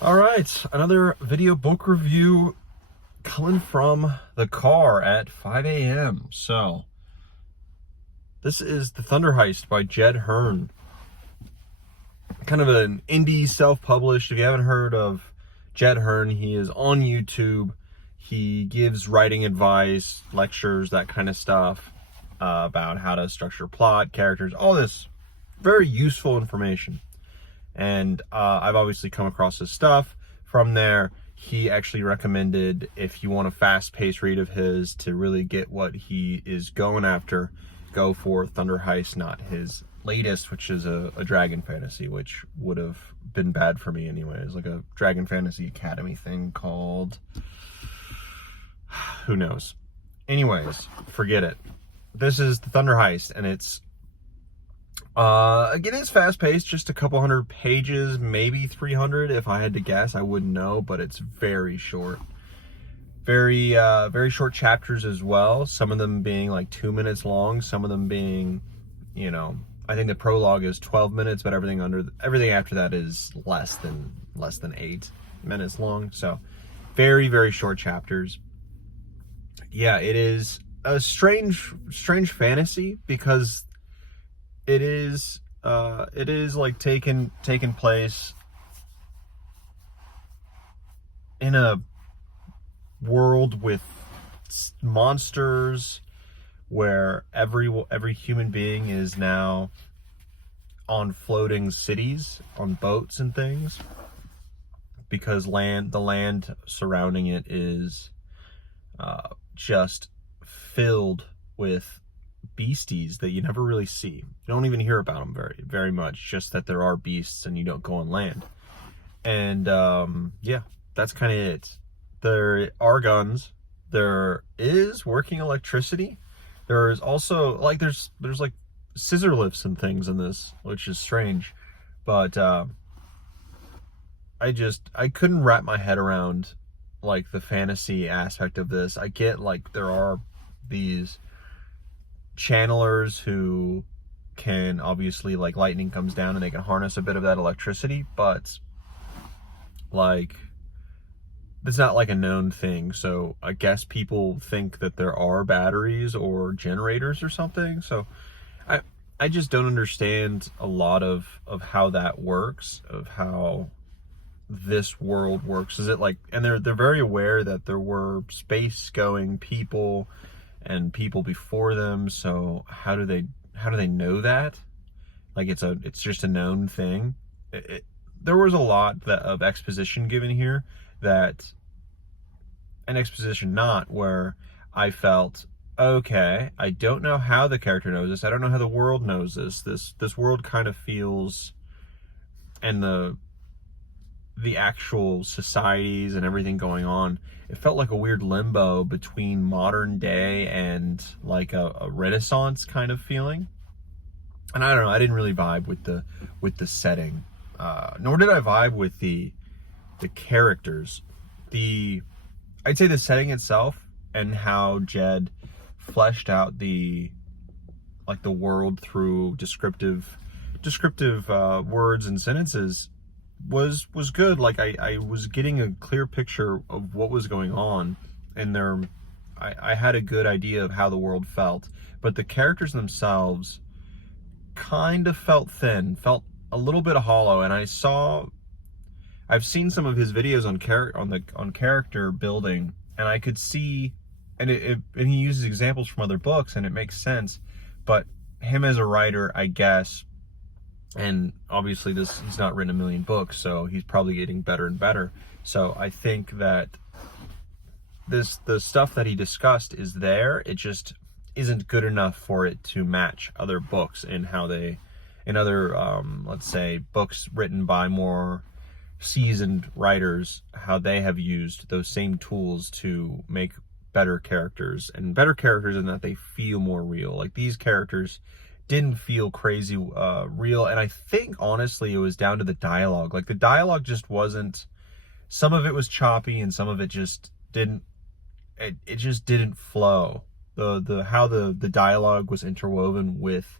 All right, another video book review coming from the car at 5 a.m. So, this is The Thunder Heist by Jed Herne. Kind of an indie self-published. If you haven't heard of Jed Herne, he is on YouTube. He gives writing advice, lectures, that kind of stuff about how to structure plot, characters, all this very useful information. And I've obviously come across his stuff. From there, he actually recommended, if you want a fast-paced read of his to really get what he is going after, go for Thunder Heist, not his latest, which is a dragon fantasy, which would have been bad for me anyways. Like a Dragon Fantasy Academy thing called... who knows? Anyways, forget it. This is the Thunder Heist, and it's again, it's fast-paced, just a couple hundred pages, maybe 300 if I had to guess. I wouldn't know, but it's very short. Very short chapters as well. Some of them being like 2 minutes long, some of them being, you know, I think the prologue is 12 minutes, but everything after that is less than 8 minutes long. So, very short chapters. Yeah, it is a strange fantasy because it is like taking place in a world with monsters where every human being is now on floating cities, on boats and things, because the land surrounding it is just filled with beasties that you never really see. You don't even hear about them very much, just that there are beasts and you don't go on land. And yeah, that's kind of it. There are guns. There is working electricity. There is also like there's like scissor lifts and things in this, which is strange. But I couldn't wrap my head around like the fantasy aspect of this. I get like there are these channelers who can obviously, like, lightning comes down and they can harness a bit of that electricity, but like it's not like a known thing. So I guess people think that there are batteries or generators or something. So I just don't understand a lot of how that works, of how this world works. Is it like, and they're very aware that there were space going people and people before them, so how do they know that? Like it's just a known thing. There was a lot of exposition given here, that an exposition not where I felt, okay, I don't know how the character knows this, I don't know how the world knows this. This world kind of feels, and the actual societies and everything going on, it felt like a weird limbo between modern day and like a Renaissance kind of feeling. And I don't know, I didn't really vibe with the setting, nor did I vibe with the characters. I'd say the setting itself and how Jed fleshed out the world through descriptive words and sentences was good. Like I was getting a clear picture of what was going on, and I had a good idea of how the world felt, but the characters themselves kind of felt thin, felt a little bit hollow. And I've seen some of his videos on character building, and I could see, and and he uses examples from other books, and it makes sense. But him as a writer, I guess, and obviously he's not written a million books, so he's probably getting better and better. So I think that the stuff that he discussed is there. It just isn't good enough for it to match other books in other let's say books written by more seasoned writers, how they have used those same tools to make better characters, and better characters in that they feel more real. Like these characters didn't feel crazy real, and I think honestly it was down to the dialogue. Like the dialogue just wasn't, some of it was choppy and some of it just didn't, it just didn't flow. How the dialogue was interwoven with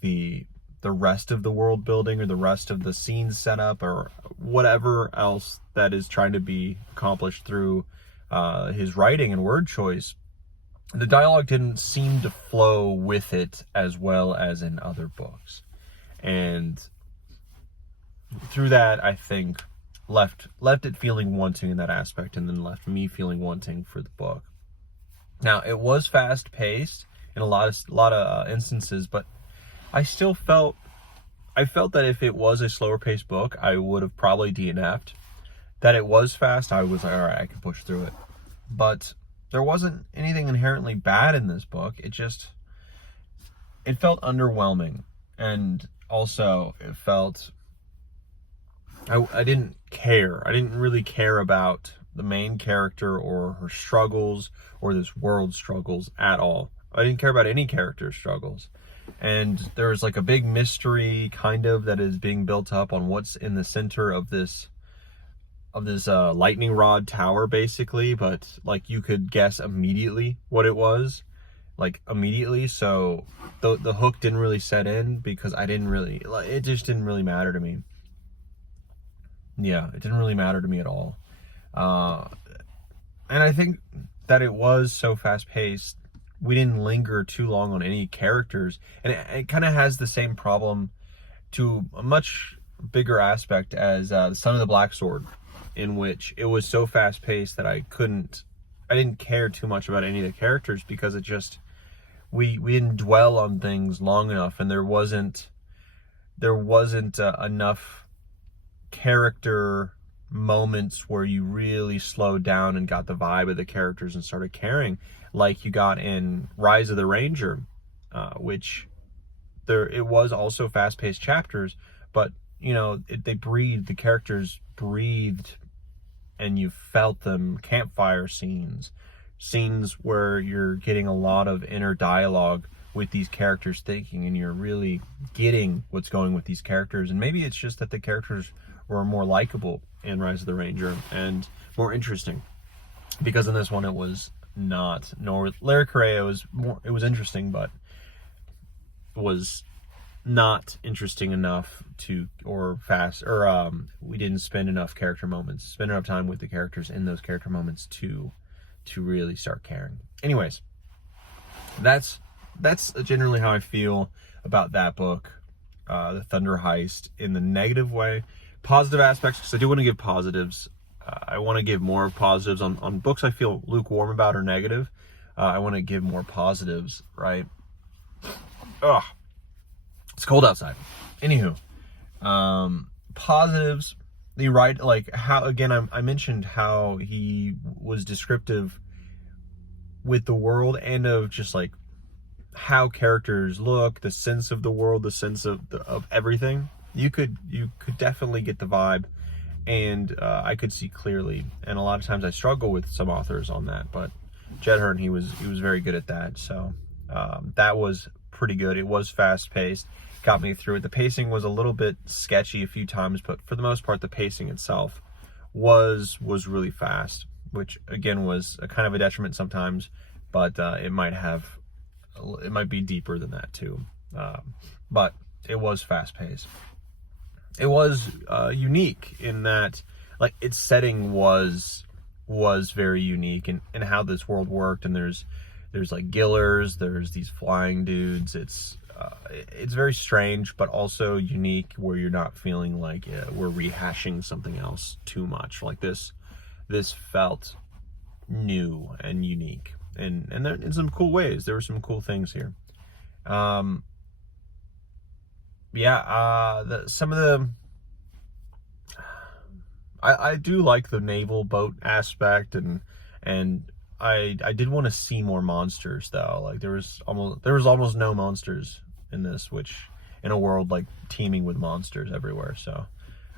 the the rest of the world building or the rest of the scene setup or whatever else that is trying to be accomplished through his writing and word choice, the dialogue didn't seem to flow with it as well as in other books. And through that, I think left it feeling wanting in that aspect, and then left me feeling wanting for the book. Now, it was fast paced in a lot of instances, but I felt that if it was a slower paced book, I would have probably DNF'd. That it was fast, I was like, all right, I can push through it. But there wasn't anything inherently bad in this book. It felt underwhelming. And also, it felt, I didn't care. I didn't really care about the main character or her struggles or this world's struggles at all. I didn't care about any character's struggles. And there's like a big mystery kind of that is being built up on what's in the center of this lightning rod tower, basically, but like you could guess immediately what it was, like immediately. So the hook didn't really set in because it just didn't really matter to me. Yeah, it didn't really matter to me at all. And I think that it was so fast paced, we didn't linger too long on any characters, and it kind of has the same problem to a much bigger aspect as the Son of the Black Sword, in which it was so fast paced that I didn't care too much about any of the characters because it just, we didn't dwell on things long enough, and there wasn't enough character moments where you really slowed down and got the vibe of the characters and started caring, like you got in Rise of the Ranger, which it was also fast-paced chapters, but the characters breathed and you felt them. Campfire scenes where you're getting a lot of inner dialogue with these characters thinking, and you're really getting what's going with these characters. And maybe it's just that the characters were more likable in Rise of the Ranger and more interesting, because in this one it was not. Nor with Larry Correa, it was interesting, but was not interesting enough we didn't spend enough time with the characters in those character moments to really start caring. Anyways, that's generally how I feel about that book, The Thunder Heist, in the negative way. Positive aspects, because I do want to give positives. I want to give more positives on books I feel lukewarm about or negative. I want to give more positives, right? Ugh. It's cold outside. Anywho, positives, I mentioned how he was descriptive with the world and of just like how characters look, the sense of the world, the sense of everything. You could definitely get the vibe, and I could see clearly. And a lot of times I struggle with some authors on that, but Jed Herne, he was very good at that. So that was pretty good. It was fast paced, got me through it. The pacing was a little bit sketchy a few times, but for the most part, the pacing itself was really fast, which again was a kind of a detriment sometimes, but it might be deeper than that too. But it was fast paced. It was unique in that, like, its setting was very unique in how this world worked. And there's like Gillers, there's these flying dudes. It's very strange, but also unique, where you're not feeling like we're rehashing something else too much. Like this felt new and unique, and there, in some cool ways. There were some cool things here. I do like the naval boat aspect, and I did want to see more monsters though. Like there was almost no monsters in this, which in a world like teeming with monsters everywhere. So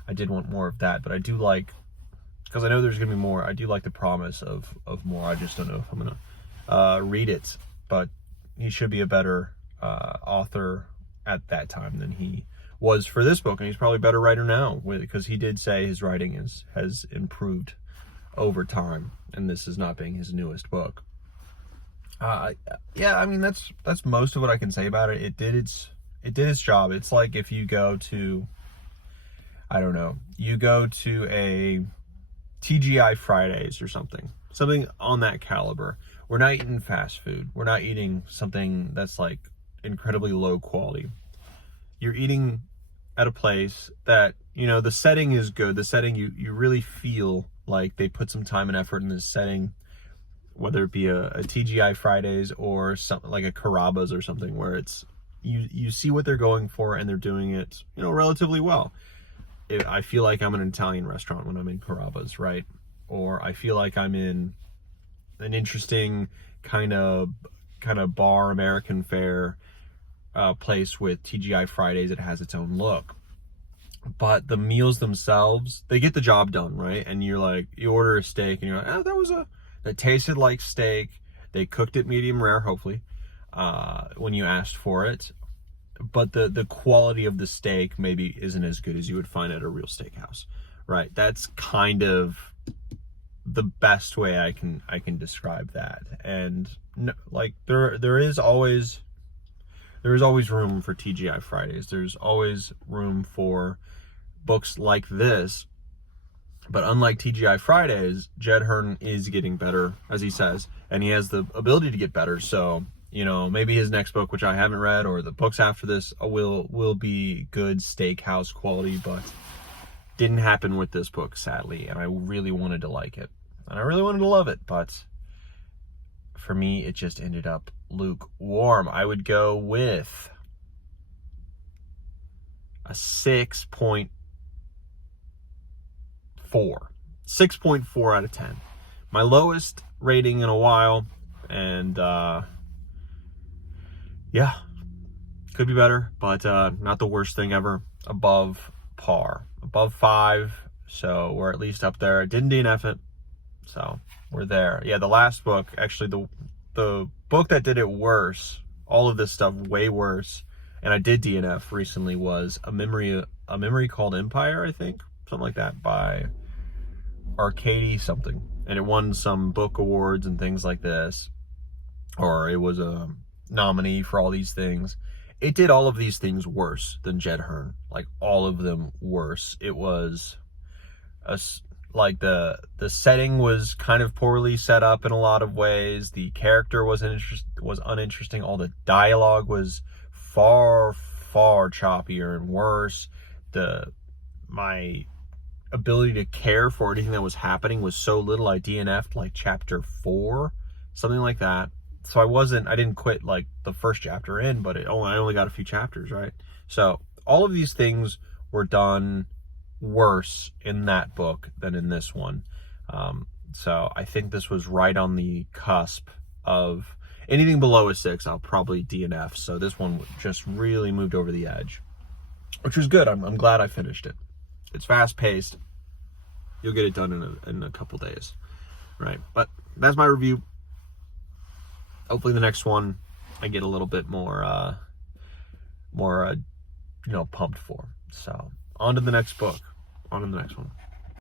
I did want more of that, but I do like, because I know there's gonna be more, I do like the promise of more. I just don't know if I'm gonna read it, but he should be a better author at that time than he was for this book, and he's probably a better writer now, because he did say his writing has improved over time, and this is not being his newest book. Yeah, I mean that's most of what I can say about it. It did its It did its job. It's like if you go to, I don't know, you go to a TGI Fridays or something on that caliber. We're not eating fast food. We're not eating something that's like incredibly low quality. You're eating at a place that, you know, the setting is good. The setting, you really feel like they put some time and effort in this setting, whether it be a TGI Fridays or something like a Carrabba's or something, where it's, you see what they're going for and they're doing it, you know, relatively well. I feel like I'm in an Italian restaurant when I'm in Carrabba's, right? Or I feel like I'm in an interesting kind of bar American fare place with TGI Fridays. It has its own look. But the meals themselves, they get the job done, right? And you're like, you order a steak and you're like, oh, that tasted like steak. They cooked it medium rare, hopefully, when you asked for it. But the quality of the steak maybe isn't as good as you would find at a real steakhouse, right? That's kind of the best way I can describe that. And like there is always room for TGI Fridays. There's always room for books like this. But unlike TGI Fridays, Jed Herne is getting better, as he says, and he has the ability to get better. So, you know, maybe his next book, which I haven't read, or the books after this will be good steakhouse quality, but didn't happen with this book, sadly. And I really wanted to like it, and I really wanted to love it, but for me, it just ended up lukewarm. I would go with a 6.4. 6.4 out of 10. My lowest rating in a while, and yeah, could be better, but not the worst thing ever. Above par, above 5, so we're at least up there. Didn't DNF it, so we're there. Yeah, the last book, actually the book that did it worse, all of this stuff way worse, and I did DNF recently, was a memory called Empire, I think, something like that, by Arcady something, and it won some book awards and things like this, or it was a nominee for all these things. It did all of these things worse than Jed Herne, like all of them worse. It was like the setting was kind of poorly set up in a lot of ways. The character was uninteresting. All the dialogue was far choppier and worse. My ability to care for anything that was happening was so little. I DNF'd like chapter 4, something like that. So I didn't quit like the first chapter in, but I only got a few chapters, right? So all of these things were done worse in that book than in this one. So I think this was right on the cusp of anything below a 6, I'll probably DNF. So this one just really moved over the edge, which was good. I'm glad I finished it. It's fast paced. You'll get it done in a couple days, right? But that's my review. Hopefully the next one I get a little bit more pumped for. So on to the next book. On to the next one.